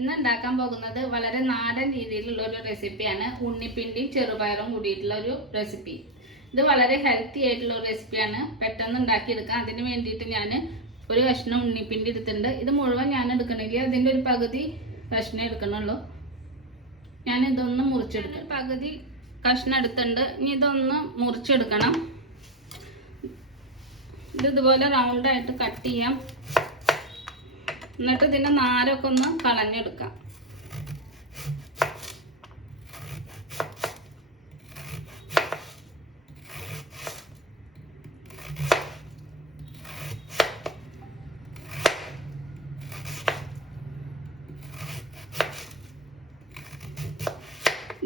ഇന്ന് ഉണ്ടാക്കാൻ പോകുന്നത് വളരെ നാടൻ രീതിയിലുള്ള ഒരു റെസിപ്പിയാണ്. ഉണ്ണിപ്പിണ്ടി ചെറുപയറും കൂടിയിട്ടുള്ള ഒരു റെസിപ്പി. ഇത് വളരെ ഹെൽത്തി ആയിട്ടുള്ള ഒരു റെസിപ്പിയാണ്. പെട്ടെന്ന് ഉണ്ടാക്കിയെടുക്കാം. അതിന് വേണ്ടിയിട്ട് ഞാൻ ഒരു കഷ്ണം ഉണ്ണിപ്പിണ്ടി എടുത്തിട്ടുണ്ട്. ഇത് മുഴുവൻ ഞാൻ എടുക്കണമെങ്കിൽ അതിൻ്റെ ഒരു പകുതി കഷ്ണം എടുക്കണുള്ളൂ. ഞാൻ ഇതൊന്ന് മുറിച്ചെടുക്കാം. പകുതി കഷ്ണം എടുത്തിട്ടുണ്ട്. ഇനി ഇതൊന്ന് മുറിച്ചെടുക്കണം. ഇത് ഇതുപോലെ റൗണ്ടായിട്ട് കട്ട് ചെയ്യാം. എന്നിട്ട് ഇതിൻ്റെ നാരൊക്കെ ഒന്ന് കളഞ്ഞെടുക്കാം.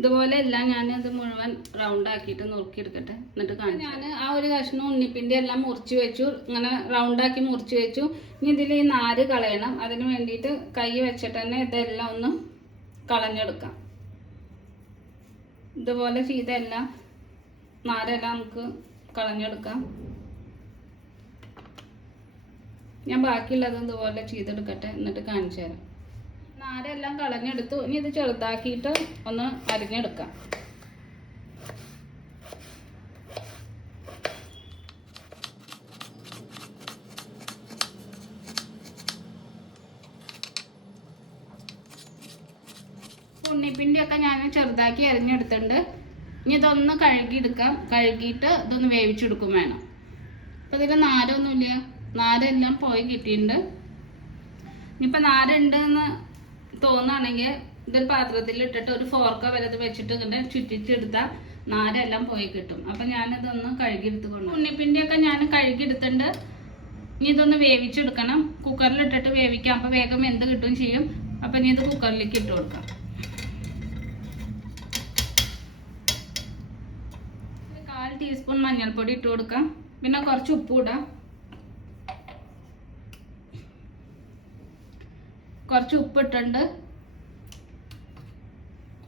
ഇതുപോലെ എല്ലാം ഞാനത് മുഴുവൻ റൗണ്ടാക്കിയിട്ട് നുറുക്കിയെടുക്കട്ടെ. എന്നിട്ട് ഞാൻ ആ ഒരു കഷ്ണം ഉണ്ണിപ്പിണ്ടി എല്ലാം മുറിച്ച് വെച്ചു. ഇങ്ങനെ റൗണ്ടാക്കി മുറിച്ച് വെച്ചു. ഇനി ഇതിൽ ഈ നാര് കളയണം. അതിന് വേണ്ടിയിട്ട് കൈ വെച്ചിട്ട് തന്നെ ഇതെല്ലാം ഒന്ന് കളഞ്ഞെടുക്കാം. ഇതുപോലെ ചെയ്തെല്ലാം നാരെല്ലാം നമുക്ക് കളഞ്ഞെടുക്കാം. ഞാൻ ബാക്കിയുള്ളത് ഇതുപോലെ ചെയ്തെടുക്കട്ടെ, എന്നിട്ട് കാണിച്ചു തരാം. നാരെല്ലാം കളഞ്ഞെടുത്തു. ഇനി ഇത് ചെറുതാക്കിയിട്ട് ഒന്ന് അരിഞ്ഞെടുക്കാം. ഉണ്ണിപ്പിണ്ടിയൊക്കെ ഞാൻ ചെറുതാക്കി അരിഞ്ഞെടുത്തിട്ടുണ്ട്. ഇനി ഇതൊന്ന് കഴുകിയെടുക്കാം. കഴുകിയിട്ട് ഇതൊന്ന് വേവിച്ചെടുക്കും വേണം. അപ്പം ഇതിൽ നാരൊന്നുമില്ല, നാരെല്ലാം പോയി കിട്ടിയിട്ടുണ്ട്. ഇനിയിപ്പോൾ നാരുണ്ടെന്ന് തോന്നുകയാണെങ്കിൽ ഇതൊരു പാത്രത്തിൽ ഇട്ടിട്ട് ഒരു ഫോർക്ക വലത് വെച്ചിട്ട് ഇങ്ങനെ ചുറ്റിച്ചെടുത്താൽ നാരെല്ലാം പോയി കിട്ടും. അപ്പം ഞാനിതൊന്ന് കഴുകിയെടുത്തുകൊണ്ട് ഉണ്ണിപ്പിണ്ടിയൊക്കെ ഞാൻ കഴുകിയെടുത്തിട്ടുണ്ട്. ഇനി ഇതൊന്ന് വേവിച്ചെടുക്കണം. കുക്കറിലിട്ടിട്ട് വേവിക്കാം. അപ്പോൾ വേഗം വെന്ത് കിട്ടുകയും ചെയ്യും. അപ്പം ഇനി ഇത് കുക്കറിലേക്ക് ഇട്ട് കൊടുക്കാം. 1/4 ടീസ്പൂൺ മഞ്ഞൾപ്പൊടി ഇട്ട് കൊടുക്കാം. പിന്നെ കുറച്ച് ഉപ്പ് ഇടാം. കുറച്ച് ഉപ്പിട്ടുണ്ട്.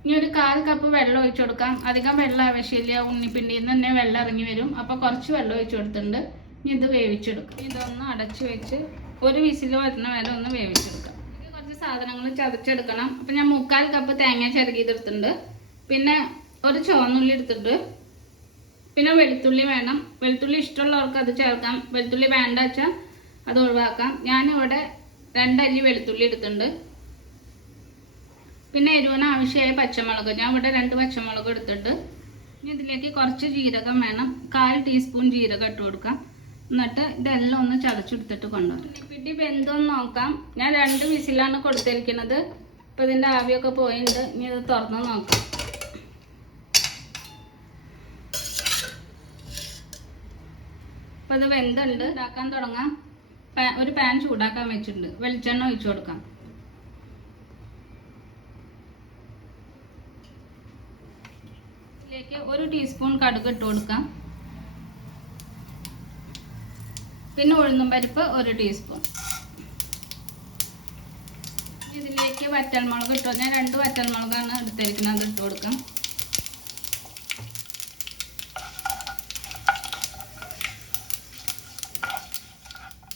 ഇനി ഒരു 1/4 കപ്പ് വെള്ളം ഒഴിച്ചു കൊടുക്കാം. അധികം വെള്ളം ആവശ്യമില്ല. ഉണ്ണിപ്പിണ്ടിയിൽ നിന്ന് തന്നെ വെള്ളം ഇറങ്ങി വരും. അപ്പോൾ കുറച്ച് വെള്ളം ഒഴിച്ചു കൊടുത്തിട്ടുണ്ട്. ഇനി ഇത് വേവിച്ചെടുക്കാം. ഇതൊന്ന് അടച്ച് വെച്ച് ഒരു വിസിൽ വരുന്ന വരെ ഒന്ന് വേവിച്ചെടുക്കാം. കുറച്ച് സാധനങ്ങൾ ചതച്ചെടുക്കണം. അപ്പം ഞാൻ 3/4 കപ്പ് തേങ്ങ ചിരകിയെടുത്തിട്ടുണ്ട്. പിന്നെ ഒരു ചുവന്നുള്ളി എടുത്തിട്ടുണ്ട്. പിന്നെ വെളുത്തുള്ളി വേണം. വെളുത്തുള്ളി ഇഷ്ടമുള്ളവർക്ക് അത് ചേർക്കാം. വെളുത്തുള്ളി വേണ്ട വെച്ചാൽ അത് ഒഴിവാക്കാം. ഞാനിവിടെ 2 അല്ലി വെളുത്തുള്ളി എടുത്തിട്ടുണ്ട്. പിന്നെ എരിവിന് ആവശ്യമായ പച്ചമുളക്, ഞാൻ ഇവിടെ 2 പച്ചമുളക് എടുത്തിട്ടുണ്ട്. ഇനി ഇതിലേക്ക് കുറച്ച് ജീരകം വേണം. 1/4 ടീസ്പൂൺ ജീരകം ഇട്ട് കൊടുക്കാം. എന്നിട്ട് ഇതെല്ലാം ഒന്ന് ചതച്ചെടുത്തിട്ട് കൊണ്ടുവരാം. ഉണ്ണിപ്പിണ്ടി വെന്തൊന്ന് നോക്കാം. ഞാൻ 2 വിസിലാണ് കൊടുത്തിരിക്കുന്നത്. അപ്പോൾ ഇതിൻ്റെ ആവിയൊക്കെ പോയിട്ടുണ്ട്. ഇനി ഇത് തുറന്ന് നോക്കാം. അപ്പോൾ ഇത് വെന്തുണ്ട്. ഉണ്ടാക്കാൻ തുടങ്ങാം. ഒരു പാൻ ചൂടാക്കാൻ വെച്ചിട്ടുണ്ട്. വെളിച്ചെണ്ണ ഒഴിച്ചു കൊടുക്കാം. ഇതിലേക്ക് 1 ടീസ്പൂൺ കടുക് ഇട്ട് കൊടുക്കാം. പിന്നെ ഉഴുന്നും പരിപ്പ് 1 ടീസ്പൂൺ. ഇതിലേക്ക് വറ്റൽമുളക് ഇട്ടു. ഞാൻ 2 വറ്റൽമുളകാണ് എടുത്തിരിക്കുന്നത്. അത് ഇട്ട് കൊടുക്കാം.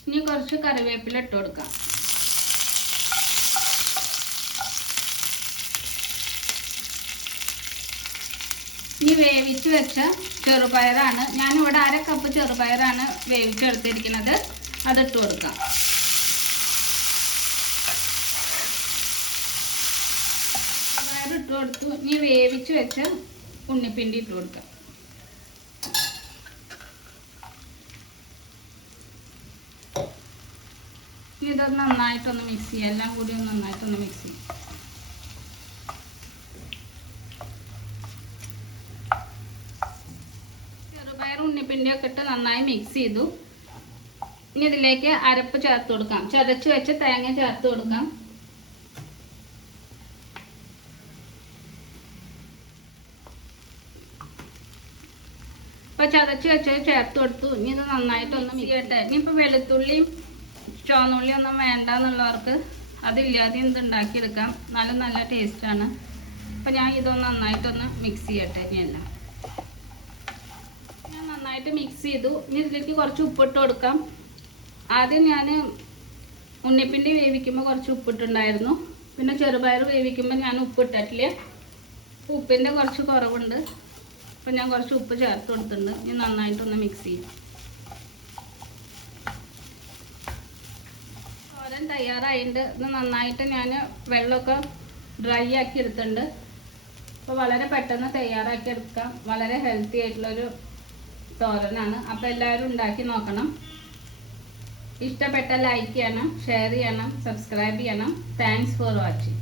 ഇനി കുറച്ച് കറിവേപ്പില ഇട്ട് കൊടുക്കാം. ഇനി വേവിച്ച് വെച്ച ചെറുപയറാണ്. ഞാനിവിടെ 1/2 കപ്പ് ചെറുപയറാണ് വേവിച്ചെടുത്തിരിക്കുന്നത്. അതിട്ട് കൊടുക്കാം. ചെറുപയറിട്ട് കൊടുത്തു. ഇനി വേവിച്ച് വെച്ച ഉണ്ണിപ്പിണ്ടി ഇട്ട് കൊടുക്കാം. ഇതൊന്ന് നന്നായിട്ടൊന്ന് മിക്സ് ചെയ്യാം. എല്ലാം കൂടി ഒന്ന് നന്നായിട്ടൊന്ന് മിക്സ് ചെയ്യാം. ചെറുപയർ ഉണ്ണിപ്പിണ്ടിയൊക്കെ ഇട്ട് നന്നായി മിക്സ് ചെയ്തു. ഇനി ഇതിലേക്ക് അരപ്പ് ചേർത്ത് കൊടുക്കാം. ചതച്ച് വെച്ച് തേങ്ങ ചേർത്ത് കൊടുക്കാം. ഇപ്പം ചതച്ച് വെച്ച് ചേർത്ത് കൊടുത്തു. ഇനി ഇത് നന്നായിട്ടൊന്ന് മിക്സ് ചെയ്യട്ടെ. ഇനിയിപ്പോൾ വെളുത്തുള്ളിയും ചുവന്നുള്ളി ഒന്നും വേണ്ട എന്നുള്ളവർക്ക് അതില്ലാതെ ഇത് ഉണ്ടാക്കിയെടുക്കാം. നല്ല ടേസ്റ്റാണ്. അപ്പം ഞാൻ ഇതൊന്ന് നന്നായിട്ടൊന്ന് മിക്സ് ചെയ്യട്ടെ. ഇനിയെല്ലാം ഞാൻ നന്നായിട്ട് മിക്സ് ചെയ്തു. ഇനി ഇതിലേക്ക് കുറച്ച് ഉപ്പിട്ട് കൊടുക്കാം. ആദ്യം ഞാൻ ഉണ്ണിപ്പിണ്ടി വേവിക്കുമ്പോൾ കുറച്ച് ഉപ്പിട്ടുണ്ടായിരുന്നു. പിന്നെ ചെറുപയർ വേവിക്കുമ്പോൾ ഞാൻ ഉപ്പ് ഇട്ടിട്ടില്ല. ഉപ്പിൻ്റെ കുറച്ച് കുറവുണ്ട്. അപ്പോൾ ഞാൻ കുറച്ച് ഉപ്പ് ചേർത്ത് കൊടുത്തിട്ടുണ്ട്. ഇനി നന്നായിട്ടൊന്ന് മിക്സ് ചെയ്യും. തോരൻ തയ്യാറായിട്ടുണ്ട്. ഇത് നന്നായിട്ട് ഞാൻ വെള്ളമൊക്കെ ഡ്രൈ ആക്കി എടുത്തിട്ടുണ്ട്. അപ്പോൾ വളരെ പെട്ടെന്ന് തയ്യാറാക്കി എടുക്കാം. വളരെ ഹെൽത്തി ആയിട്ടുള്ളൊരു തോരനാണ്. അപ്പോൾ എല്ലാവരും ഉണ്ടാക്കി നോക്കണം. ഇഷ്ടപ്പെട്ട ലൈക്ക് ചെയ്യണം, ഷെയർ ചെയ്യണം, സബ്സ്ക്രൈബ് ചെയ്യണം. Thanks for watching.